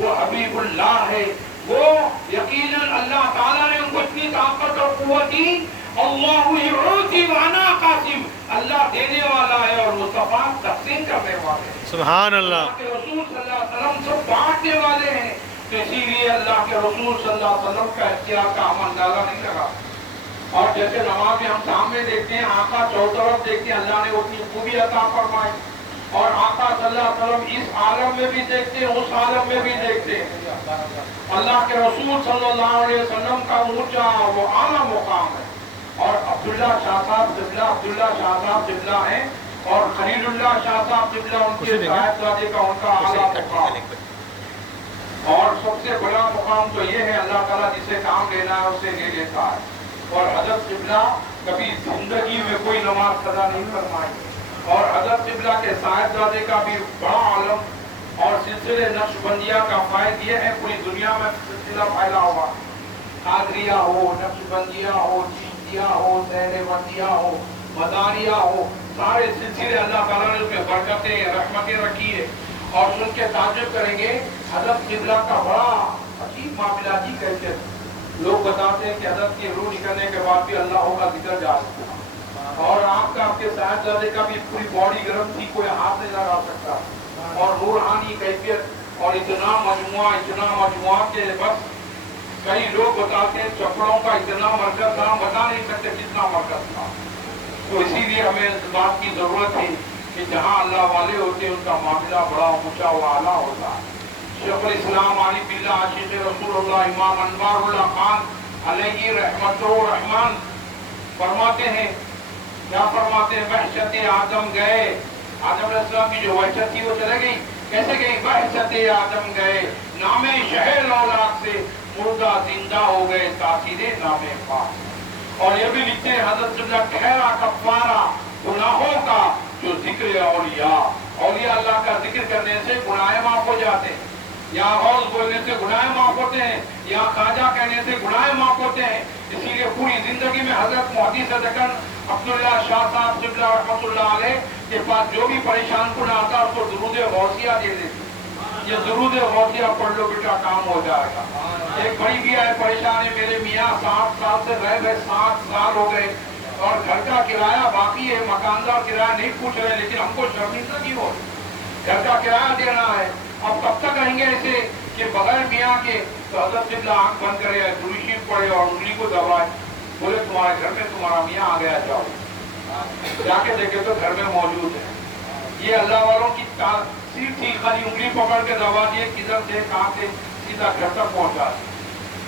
وہ حبیب اللہ ہے، وہ یقیناً اللہ تعالیٰ نے ان کو اتنی طاقت اور قوت دی، اللہ یعطی وانا قاسم، اللہ دینے والا ہے اور مصطفیٰ تقسیم کرنے والے ہیں۔ سبحان اللہ۔ اللہ کے رسول صلی اللہ علیہ وسلم سب بانٹنے والے ہیں، تو اسی لیے اللہ کے رسول صلی اللہ علیہ وسلم کا اختیار کا ہم اندازہ نہیں لگا۔ اور جیسے نماز میں ہم سامنے دیکھتے ہیں، آقا چوطرف دیکھتے ہیں، اللہ نے اتنی خوبی عطا فرمائی، اور آقا صلی اللہ علیہ وسلم اس عالم میں بھی دیکھتے ہیں، اس عالم میں بھی دیکھتے ہیں۔ اللہ کے رسول صلی اللہ علیہ وسلم کا اونچا وہ اعلیٰ مقام ہے، اور عبداللہ شاہ صاحب قبلہ ہیں، اور خلیل اللہ شاہ صاحب قبلہ ان کے صاحبزادے کا ان کا اعلیٰ مقام ہے۔ اور سب سے بڑا مقام تو یہ ہے، اللہ تعالیٰ جسے کام لینا ہے اسے لے لیتا ہے۔ اور حضرت قبلہ کبھی زندگی میں کوئی نماز قضا نہیں فرمائی، اور حضرت قبلہ کے صاحبزادے کا بھی بڑا عالم اور سلسلے نقش بندیہ کا فائد یہ ہے، پوری دنیا میں سلسلہ پھیلا ہوا، قادریہ ہو، نقش بندیہ ہو، چشتیہ ہو، سہر بندیہ ہو، مداریہ ہو، سارے سلسلے اللہ تعالیٰ نے اس میں برکتیں رحمتیں رکھی ہے۔ اور سن کے تعجب کریں گے، حضرت قبلہ کا بڑا عجیب معاملہ جی کہتے ہیں، لوگ بتاتے ہیں کہ حضرت کی روح نکلنے کے بعد بھی اللہ کا ذکر جاری تھا، اور آپ کا، آپ کے صاحبزادے کا بھی پوری باڈی گرم تھی، کوئی ہاتھ نہیں لگا سکتا، اور روحانی کیفیت، اور اتنا مجموعہ کہ بس کئی لوگ بتاتے ہیں چپڑوں کا اتنا مرکز تھا، ہم بتا نہیں سکتے کتنا مرکز تھا۔ تو اسی لیے ہمیں اس بات کی ضرورت ہے کہ جہاں اللہ والے ہوتے ہیں ان کا معاملہ بڑا اونچا و اعلیٰ ہوتا ہے۔ شیخ الاسلام عارف باللہ عاشق رسول اللہ امام انوار اللہ خان علیہ رحمت و رحمان فرماتے ہیں، کیا فرماتے ہیں؟ وحشت آدم گئے، آدم علیہ السلام کی جو وحشت تھی وہ چلے گئی، کیسے گئی؟ وحشت آدم گئے، نام شہر اولاد سے مردہ زندہ ہو گئے، تاثیر نام پاک۔ اور یہ بھی لکھتے ہیں حضرت قبلہ ٹھہرا کفارہ گناہوں کا جو ذکر اولیاء، اولیاء اللہ کا ذکر کرنے سے گناہ معاف ہو جاتے ہیں، یا غوث بولنے سے گناہ معاف ہوتے ہیں، یا خواجہ کہنے سے گناہ معاف ہوتے ہیں۔ اسی لیے پوری زندگی میں حضرت محدث دکن عبداللہ شاہ صاحب قبلہ رحمۃ اللہ علیہ کے پاس جو بھی پریشان کن آتا اس کو درود غوثیہ دے دیتے، یہ درود غوثیہ پڑھ لو بیٹا کام ہو جائے گا۔ ایک بڑی بھی آئے پریشان ہے، میرے میاں 60 سال سے رہ گئے، 60 سال ہو گئے، اور گھر کا کرایہ باقی ہے، مکاندار کرایہ نہیں پوچھ رہے، لیکن ہم کو شرمندہ نہیں ہو رہی، گھر کا کرایہ دینا ہے، اب کب تک رہیں گے ایسے کہ بغیر میاں کے؟ تو حضرت قبلہ آنکھ بند کرے، درود شریف پڑھے اور انگلی کو دبائے، بولے تمہارے گھر میں تمہارا میاں آ گیا، جاؤ۔ جا کے دیکھے تو گھر میں موجود ہے۔ یہ اللہ والوں کی تاثیر تھی، خالی انگلی پکڑ کے دبا دیے، کدھر سے کہاں سے سیدھا گھر تک پہنچا۔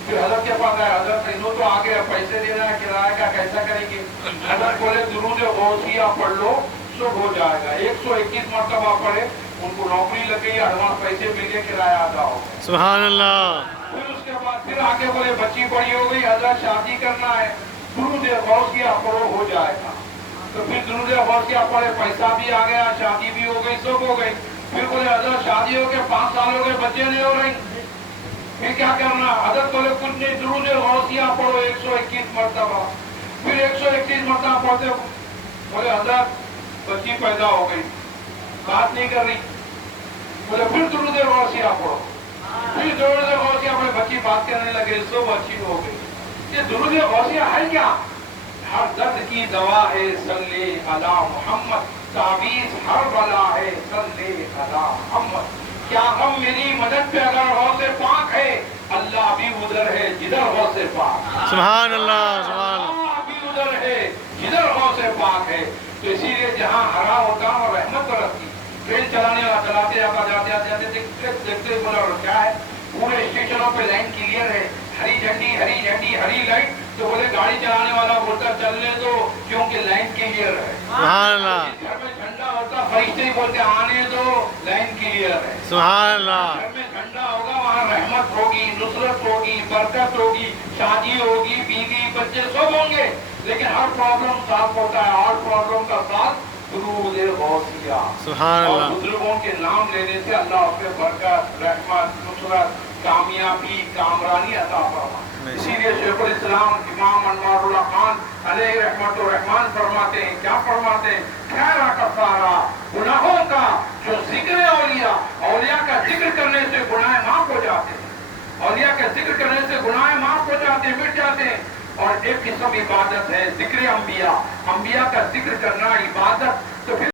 پھر حضرت کے پاس آئے، حضرت انہوں تو آگے پیسے دینا ہے کرایہ کا، کیسا کریں گے؟ حضرت بولے درود غوثیہ پڑھ لو سب ہو جائے گا، 121 مرتبہ پڑھے، ان کو نوکری لگ گئی، ایڈوانس پیسے مل گئے، کرایہ ادا ہو گیا۔ سبحان اللہ۔ پھر اس کے بعد پھر آگے بولے بچی بڑی ہو گئی، حضرت شادی کرنا ہے، درود غوثیہ پڑھو ہو جائے گا۔ تو پھر درود غوثیہ پڑھے، پیسہ بھی آ گیا، شادی بھی ہو گئی، سب ہو گئی۔ پھر بولے حضرت شادی ہو کے 5 سال ہو گئے، بچے نہیں ہو رہے، پھر کیا کرنا؟ حضرت بولے کچھ نہیں، درود غوثیہ پڑھو 121 مرتبہ۔ پھر 121 مرتبہ پڑھتے، بولے حضرت بچی پیدا ہو گئی، بات نہیں کر رہی، بولے پھر درود غوثیہ پڑھو، پھر درود غوثیہ پڑھے، بچی بات کرنے لگے، سب اچھی ہو گئی۔ یہ درود غوثیہ ہے کیا؟ ہر درد کی دوا ہے، صلی علی محمد، تعویذ ہر بلا ہے، صلی علی محمد۔ کیا غم میری مدد پہ اگر غوث پاک ہے، اللہ بھی ادھر ہے جدھر غوث پاک۔ سبحان اللہ، سبحان اللہ۔ اللہ بھی ادھر ہے جدھر غوث پاک ہے۔ تو اسی لیے جہاں ہرا ہوتا اور رحمت برستی، ٹرین چلانے والا چلاتے جاتے دیکھتے بولا کیا ہے، پورے اسٹیشنوں پہ لائن کلیئر ہے، ہری جھنڈی ہری جھنڈی ہری لائٹ، تو بولے گاڑی چلانے والا بولتا چلنے دو کیونکہ لائن کلیئر ہے۔ سبحان اللہ۔ گھر میں جھنڈا ہوتا فرشتے ہی بولتے آنے دو لائن کلیئر ہے۔ سبحان اللہ۔ گھر میں جھنڈا ہوگا وہاں رحمت ہوگی، نصرت ہوگی، برکت ہوگی، شادی ہوگی، بیوی بچے سب ہوں گے، لیکن ہر پرابلم ساتھ ہوتا ہے، ہر پرابلم کا ساتھ درود غوثیہ۔ سبحان اور اللہ۔ بزرگوں کے نام لینے سے اللہ اپنے برکت، رحمت، نصرت، کامیابی، کامرانی عطا فرمائے۔ اسی لیے شیخ الاسلام امام انوار اللہ خان علیہ رحمت و رحمان فرماتے ہیں، کیا فرماتے ہیں؟ ٹھہرا کفارہ گناہوں کا جو ذکر اولیاء، اولیاء کا ذکر کرنے سے گناہ معاف ہو جاتے ہیں۔ جاتے ہیں مٹ جاتے ہیں. اور ایک قسم عبادت ہے ذکر انبیاء، انبیاء کا ذکر کرنا عبادت. تو پھر